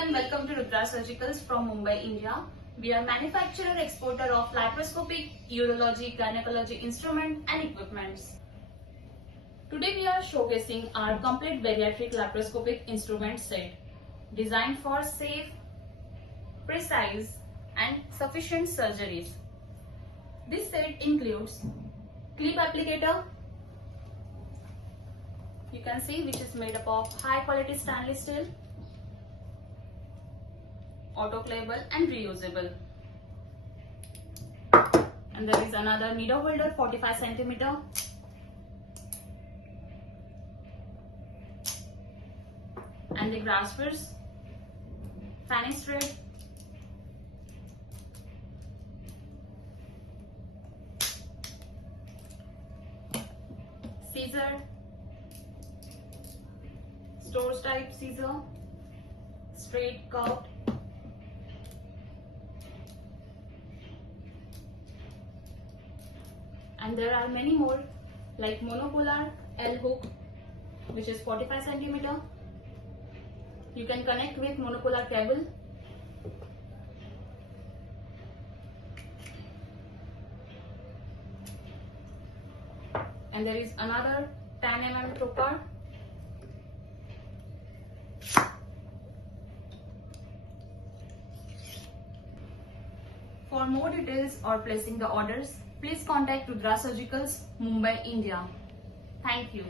everyone, welcome to RUDRA Surgicals from Mumbai, India. We are manufacturer exporter of laparoscopic, urology, gynecology instrument and equipments. Today we are showcasing our complete bariatric laparoscopic instrument set designed for safe, precise and sufficient surgeries. This set includes clip applicator, you can see, which is made up of high quality stainless steel, autoclavable and reusable. And there is another needle holder 45 centimeter. And the graspers, fanning thread, scissor, Storz type scissor, straight curved, and there are many more like monopolar L hook, which is 45 centimeter. You can connect with monopolar cable. And there is another 10 mm trooper. For more details or placing the orders, please contact RUDRA Surgicals, Mumbai, India. Thank you.